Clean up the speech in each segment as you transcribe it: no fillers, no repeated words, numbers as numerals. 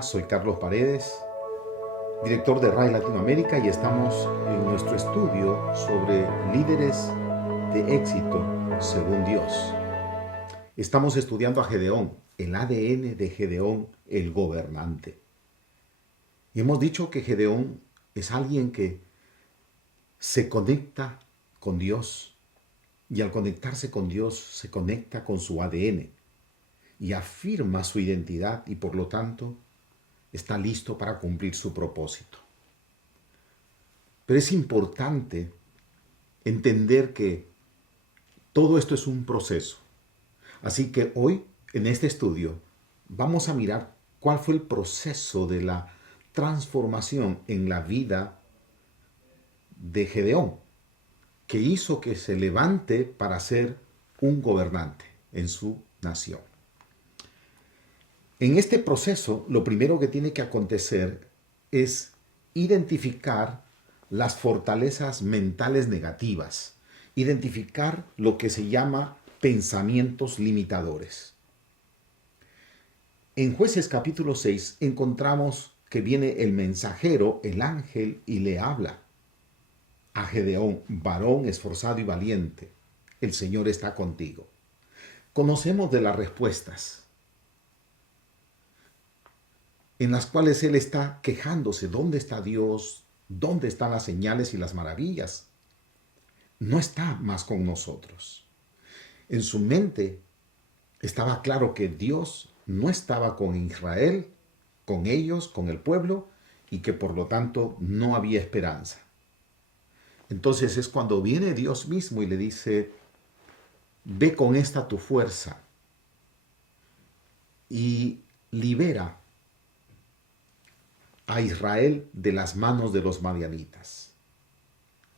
Hola, soy Carlos Paredes, director de RAI Latinoamérica, y estamos en nuestro estudio sobre líderes de éxito según Dios. Estamos estudiando a Gedeón, el ADN de Gedeón, el gobernante. Y hemos dicho que Gedeón es alguien que se conecta con Dios, y al conectarse con Dios se conecta con su ADN y afirma su identidad, y por lo tanto está listo para cumplir su propósito. Pero es importante entender que todo esto es un proceso. Así que hoy, en este estudio, vamos a mirar cuál fue el proceso de la transformación en la vida de Gedeón, que hizo que se levante para ser un gobernante en su nación. En este proceso, lo primero que tiene que acontecer es identificar las fortalezas mentales negativas, identificar lo que se llama pensamientos limitadores. En Jueces capítulo 6 encontramos que viene el mensajero, el ángel, y le habla a Gedeón: varón esforzado y valiente, el Señor está contigo. Conocemos de las respuestas en las cuales él está quejándose. ¿Dónde está Dios? ¿Dónde están las señales y las maravillas? No está más con nosotros. En su mente estaba claro que Dios no estaba con Israel, con ellos, con el pueblo, y que por lo tanto no había esperanza. Entonces es cuando viene Dios mismo y le dice: ve con esta tu fuerza y libera a Israel de las manos de los madianitas.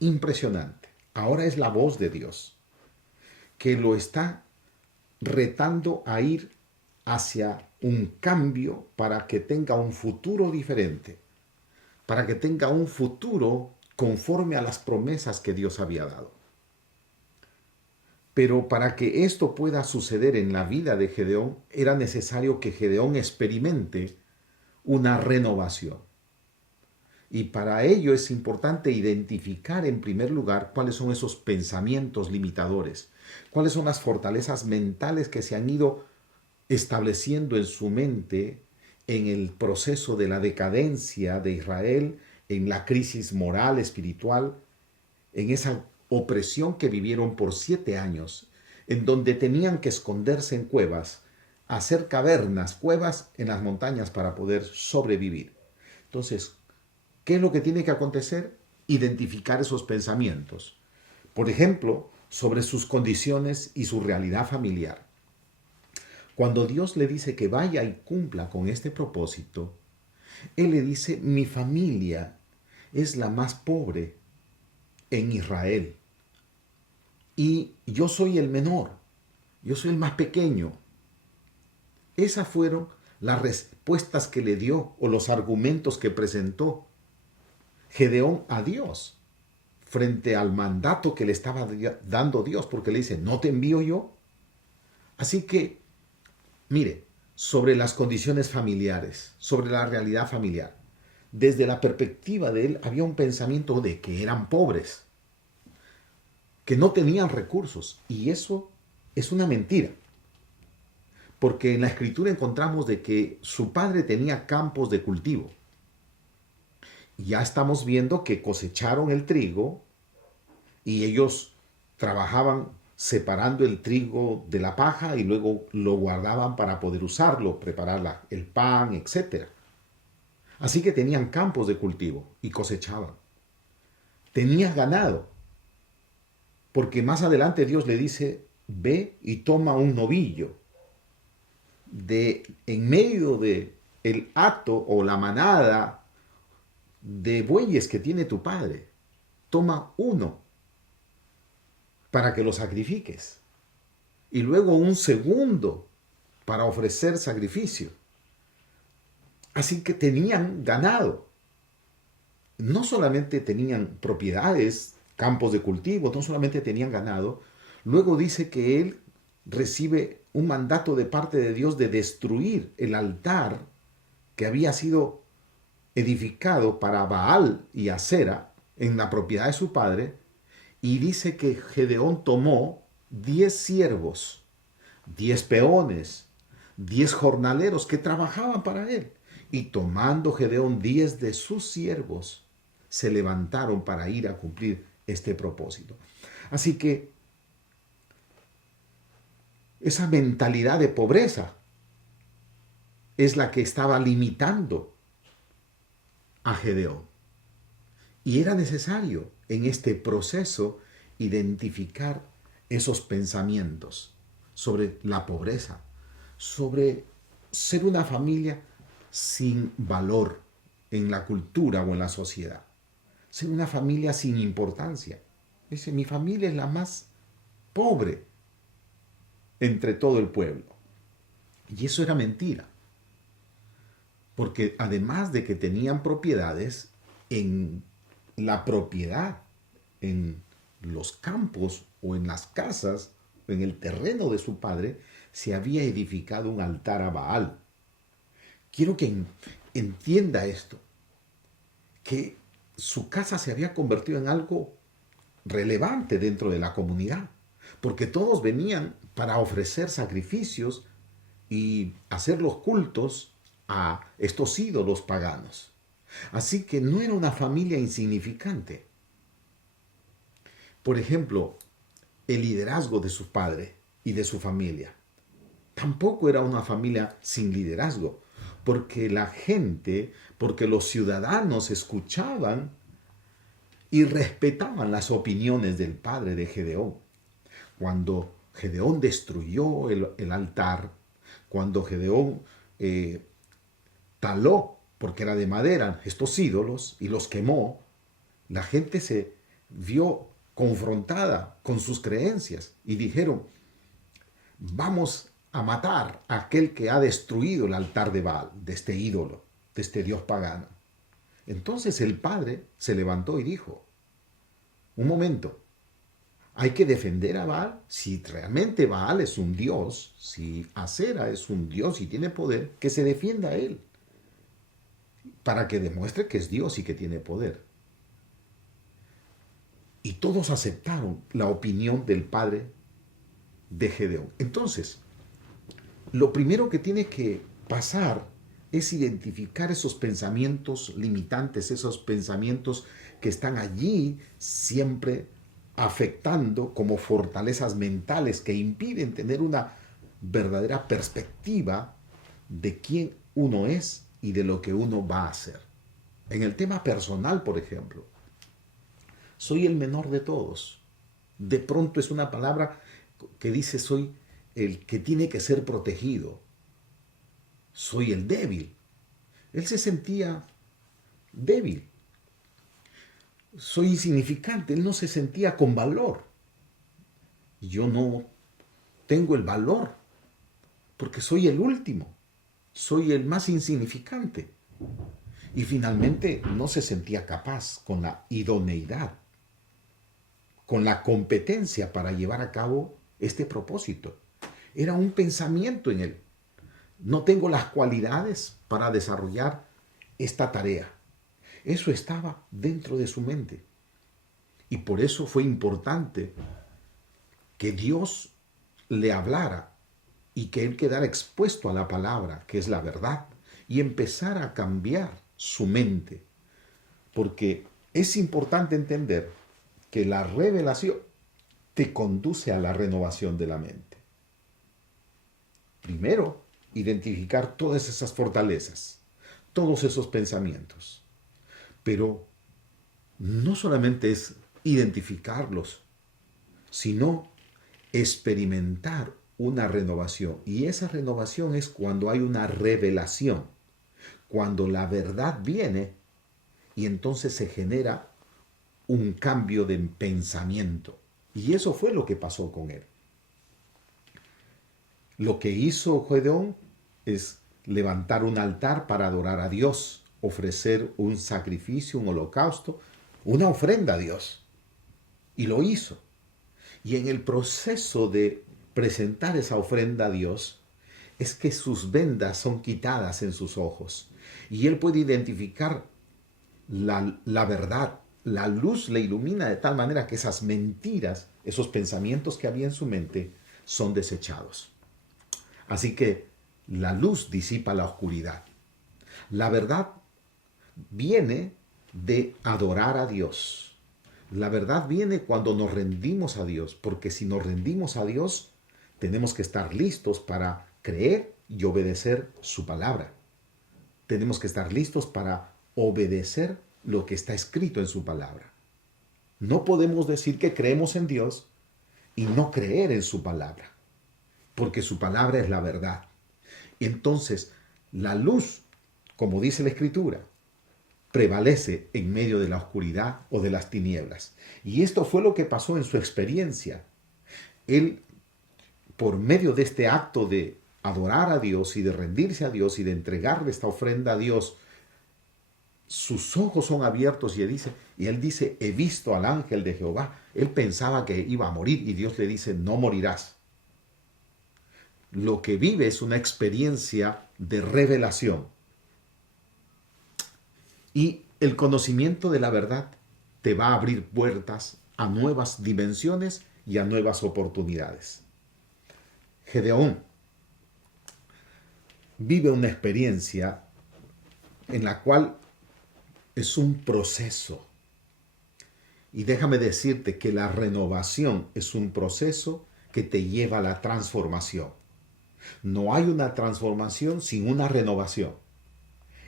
Impresionante. Ahora es la voz de Dios que lo está retando a ir hacia un cambio para que tenga un futuro diferente, para que tenga un futuro conforme a las promesas que Dios había dado. Pero para que esto pueda suceder en la vida de Gedeón, era necesario que Gedeón experimente una renovación. Y para ello es importante identificar en primer lugar cuáles son esos pensamientos limitadores, cuáles son las fortalezas mentales que se han ido estableciendo en su mente en el proceso de la decadencia de Israel, en la crisis moral, espiritual, en esa opresión que vivieron por 7 años, en donde tenían que esconderse en cuevas, hacer cavernas, cuevas en las montañas para poder sobrevivir. Entonces, ¿qué es lo que tiene que acontecer? Identificar esos pensamientos. Por ejemplo, sobre sus condiciones y su realidad familiar. Cuando Dios le dice que vaya y cumpla con este propósito, Él le dice: mi familia es la más pobre en Israel. Y yo soy el menor, yo soy el más pequeño. Esas fueron las respuestas que le dio, o los argumentos que presentó Gedeón a Dios frente al mandato que le estaba dando Dios, porque le dice: ¿no te envío yo? Así que, mire, sobre las condiciones familiares, sobre la realidad familiar, desde la perspectiva de él había un pensamiento de que eran pobres, que no tenían recursos, y eso es una mentira. Porque en la escritura encontramos de que su padre tenía campos de cultivo. Ya estamos viendo que cosecharon el trigo y ellos trabajaban separando el trigo de la paja y luego lo guardaban para poder usarlo, preparar el pan, etc. Así que tenían campos de cultivo y cosechaban. Tenían ganado, porque más adelante Dios le dice: ve y toma un novillo en medio de el hato o la manada de bueyes que tiene tu padre. Toma uno para que lo sacrifiques, y luego un segundo para ofrecer sacrificio. Así que tenían ganado. No solamente tenían propiedades, campos de cultivo, no solamente tenían ganado. Luego dice que él recibe un mandato de parte de Dios de destruir el altar que había sido edificado para Baal y Acera en la propiedad de su padre, y dice que Gedeón tomó 10 siervos, 10 peones, 10 jornaleros que trabajaban para él. Y tomando Gedeón 10 de sus siervos, se levantaron para ir a cumplir este propósito. Así que esa mentalidad de pobreza es la que estaba limitando a Gedeón. Y era necesario en este proceso identificar esos pensamientos sobre la pobreza, sobre ser una familia sin valor en la cultura o en la sociedad, ser una familia sin importancia. Dice, mi familia es la más pobre entre todo el pueblo. Y eso era mentira, porque además de que tenían propiedades, en la propiedad, en los campos o en las casas, en el terreno de su padre, se había edificado un altar a Baal. Quiero que entienda esto, que su casa se había convertido en algo relevante dentro de la comunidad, porque todos venían para ofrecer sacrificios y hacer los cultos a estos ídolos paganos. Así que no era una familia insignificante. Por ejemplo, el liderazgo de su padre y de su familia. Tampoco era una familia sin liderazgo, porque la gente, porque los ciudadanos escuchaban y respetaban las opiniones del padre de Gedeón. Cuando Gedeón destruyó el altar, cuando Gedeón taló, porque era de madera, estos ídolos y los quemó, la gente se vio confrontada con sus creencias y dijeron, vamos a matar a aquel que ha destruido el altar de Baal, de este ídolo, de este dios pagano. Entonces el padre se levantó y dijo, un momento, hay que defender a Baal. Si realmente Baal es un dios, si Acera es un dios y tiene poder, que se defienda a él, para que demuestre que es Dios y que tiene poder. Y todos aceptaron la opinión del padre de Gedeón. Entonces, lo primero que tiene que pasar es identificar esos pensamientos limitantes, esos pensamientos que están allí siempre afectando como fortalezas mentales que impiden tener una verdadera perspectiva de quién uno es y de lo que uno va a hacer. En el tema personal, por ejemplo, soy el menor de todos. De pronto es una palabra que dice soy el que tiene que ser protegido. Soy el débil. Él se sentía débil. Soy insignificante. Él no se sentía con valor. Yo no tengo el valor porque soy el último. Soy el más insignificante. Y finalmente no se sentía capaz con la idoneidad, con la competencia para llevar a cabo este propósito. Era un pensamiento en él. No tengo las cualidades para desarrollar esta tarea. Eso estaba dentro de su mente. Y por eso fue importante que Dios le hablara y que él quedara expuesto a la palabra, que es la verdad, y empezara a cambiar su mente. Porque es importante entender que la revelación te conduce a la renovación de la mente. Primero, identificar todas esas fortalezas, todos esos pensamientos. Pero no solamente es identificarlos, sino experimentar una renovación. Y esa renovación es cuando hay una revelación, cuando la verdad viene y entonces se genera un cambio de pensamiento. Y eso fue lo que pasó con él. Lo que hizo Gedeón es levantar un altar para adorar a Dios, ofrecer un sacrificio, un holocausto, una ofrenda a Dios. Y lo hizo. Y en el proceso de presentar esa ofrenda a Dios, es que sus vendas son quitadas en sus ojos. Y él puede identificar la verdad. La luz le ilumina de tal manera que esas mentiras, esos pensamientos que había en su mente, son desechados. Así que la luz disipa la oscuridad. La verdad viene de adorar a Dios. La verdad viene cuando nos rendimos a Dios, porque si nos rendimos a Dios, tenemos que estar listos para creer y obedecer su palabra. Tenemos que estar listos para obedecer lo que está escrito en su palabra. No podemos decir que creemos en Dios y no creer en su palabra, porque su palabra es la verdad. Entonces, la luz, como dice la Escritura, prevalece en medio de la oscuridad o de las tinieblas. Y esto fue lo que pasó en su experiencia. Él, por medio de este acto de adorar a Dios y de rendirse a Dios y de entregarle esta ofrenda a Dios, sus ojos son abiertos y él dice, he visto al ángel de Jehová. Él pensaba que iba a morir y Dios le dice, no morirás. Lo que vive es una experiencia de revelación. Y el conocimiento de la verdad te va a abrir puertas a nuevas dimensiones y a nuevas oportunidades. Gedeón vive una experiencia en la cual es un proceso. Y déjame decirte que la renovación es un proceso que te lleva a la transformación. No hay una transformación sin una renovación.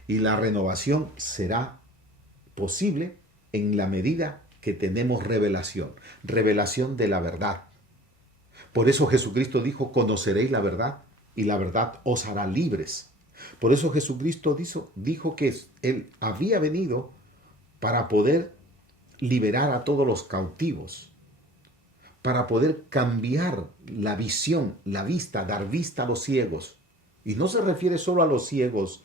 Y la renovación será posible en la medida que tenemos revelación. Revelación de la verdad. Por eso Jesucristo dijo, conoceréis la verdad y la verdad os hará libres. Por eso Jesucristo dijo que Él había venido para poder liberar a todos los cautivos, para poder cambiar la visión, la vista, dar vista a los ciegos. Y no se refiere solo a los ciegos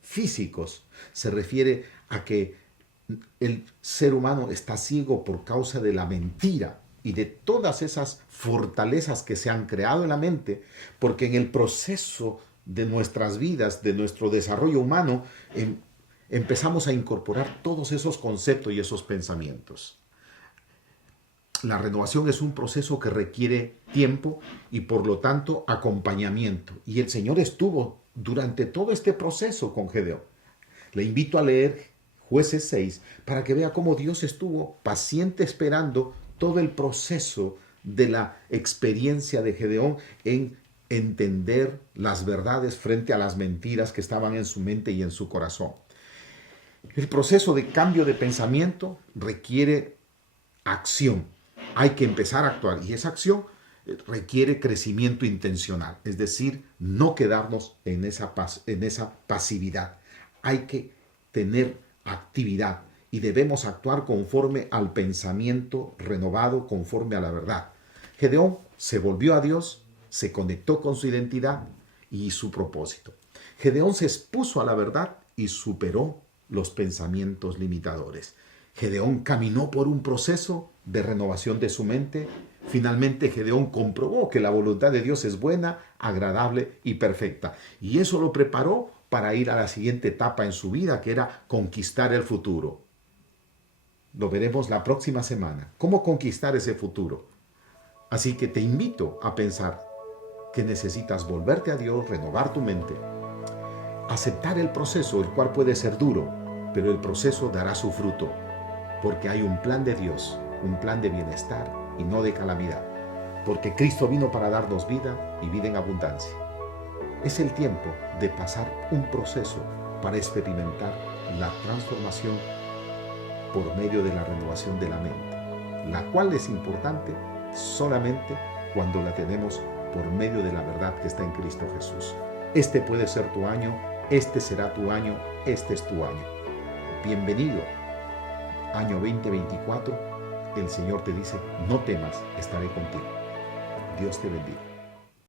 físicos, se refiere a que el ser humano está ciego por causa de la mentira y de todas esas fortalezas que se han creado en la mente, porque en el proceso de nuestras vidas, de nuestro desarrollo humano, empezamos a incorporar todos esos conceptos y esos pensamientos. La renovación es un proceso que requiere tiempo y por lo tanto acompañamiento. Y el Señor estuvo durante todo este proceso con Gedeón. Le invito a leer Jueces 6 para que vea cómo Dios estuvo paciente esperando todo el proceso de la experiencia de Gedeón en entender las verdades frente a las mentiras que estaban en su mente y en su corazón. El proceso de cambio de pensamiento requiere acción. Hay que empezar a actuar y esa acción requiere crecimiento intencional, es decir, no quedarnos en esa pasividad. Hay que tener actividad y debemos actuar conforme al pensamiento renovado, conforme a la verdad. Gedeón se volvió a Dios, se conectó con su identidad y su propósito. Gedeón se expuso a la verdad y superó los pensamientos limitadores. Gedeón caminó por un proceso de renovación de su mente. Finalmente Gedeón comprobó que la voluntad de Dios es buena, agradable y perfecta. Y eso lo preparó para ir a la siguiente etapa en su vida, que era conquistar el futuro. Lo veremos la próxima semana. ¿Cómo conquistar ese futuro? Así que te invito a pensar que necesitas volverte a Dios, renovar tu mente, aceptar el proceso, el cual puede ser duro, pero el proceso dará su fruto, porque hay un plan de Dios, un plan de bienestar y no de calamidad, porque Cristo vino para darnos vida y vida en abundancia. Es el tiempo de pasar un proceso para experimentar la transformación por medio de la renovación de la mente, la cual es importante solamente cuando la tenemos por medio de la verdad que está en Cristo Jesús. Este puede ser tu año, este será tu año, este es tu año. Bienvenido, año 2024. El Señor te dice, no temas, estaré contigo. Dios te bendiga.